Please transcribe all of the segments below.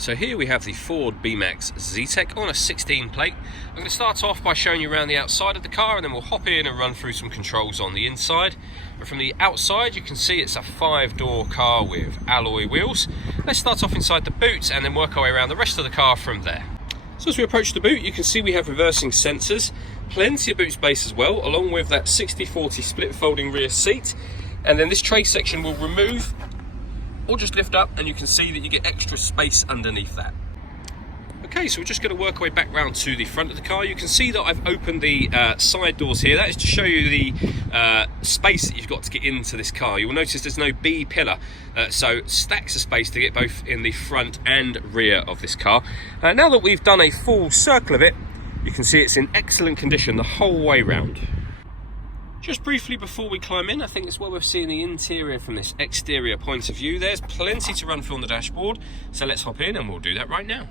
So here we have the Ford B-Max Z-Tech on a 16 plate. I'm going to start off by showing you around the outside of the car, and then we'll hop in and run through some controls on the inside. But from the outside you can see it's a 5-door car with alloy wheels. Let's start off inside the boot and then work our way around the rest of the car from there. So as we approach the boot, you can see we have reversing sensors, plenty of boot space as well, along with that 60/40 split folding rear seat. And then this tray section will remove or just lift up, and you can see that you get extra space underneath that. Okay, so we're just going to work our way back round to the front of the car. You can see that I've opened the side doors here. That is to show you the space that you've got to get into this car. You'll notice there's no B pillar, so stacks of space to get both in the front and rear of this car. Now that we've done a full circle of it, you can see it's in excellent condition the whole way round. Just briefly before we climb in, I think it's well worth seeing the interior from this exterior point of view. There's plenty to run through on the dashboard, so let's hop in and we'll do that right now.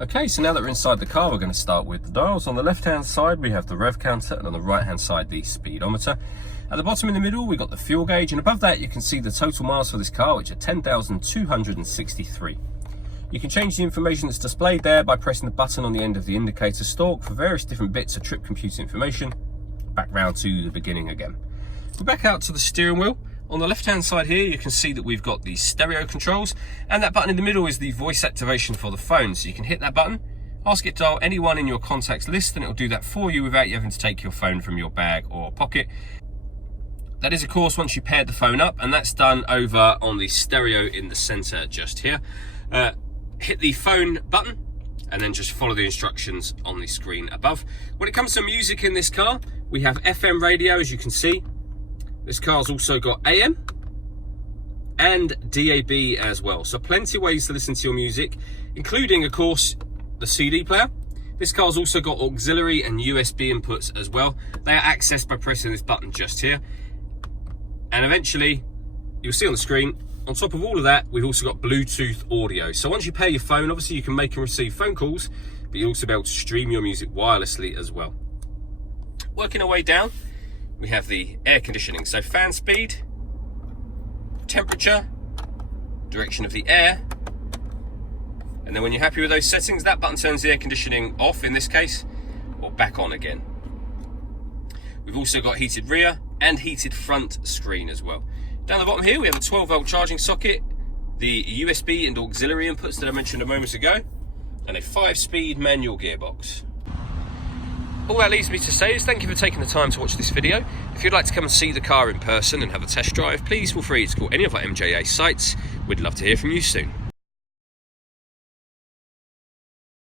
Okay, so now that we're inside the car, we're going to start with the dials. On the left-hand side, we have the rev counter, and on the right-hand side, the speedometer. At the bottom in the middle, we've got the fuel gauge, and above that, you can see the total miles for this car, which are 10,263. You can change the information that's displayed there by pressing the button on the end of the indicator stalk for various different bits of trip computer information. Back round to the beginning again. We're back out to the steering wheel. On the left hand side here, you can see that we've got the stereo controls, and that button in the middle is the voice activation for the phone. So you can hit that button, ask it to dial anyone in your contacts list, and it'll do that for you without you having to take your phone from your bag or pocket. That is, of course, once you paired the phone up, and that's done over on the stereo in the center just here. Hit the phone button and then just follow the instructions on the screen above. When it comes to music in this car, we have FM radio, as you can see. This car's also got AM and DAB as well. So plenty of ways to listen to your music, including, of course, the CD player. This car's also got auxiliary and USB inputs as well. They are accessed by pressing this button just here. And eventually, you'll see on the screen, on top of all of that, we've also got Bluetooth audio. So once you pair your phone, obviously you can make and receive phone calls, but you'll also be able to stream your music wirelessly as well. Working our way down, we have the air conditioning. So fan speed, temperature, direction of the air, and then when you're happy with those settings, that button turns the air conditioning off in this case, or back on again. We've also got heated rear and heated front screen as well. Down the bottom here, we have a 12-volt charging socket, the USB and auxiliary inputs that I mentioned a moment ago, and a 5-speed manual gearbox. All that leaves me to say is thank you for taking the time to watch this video. If you'd like to come and see the car in person and have a test drive, please feel free to call any of our MJA sites. We'd love to hear from you soon.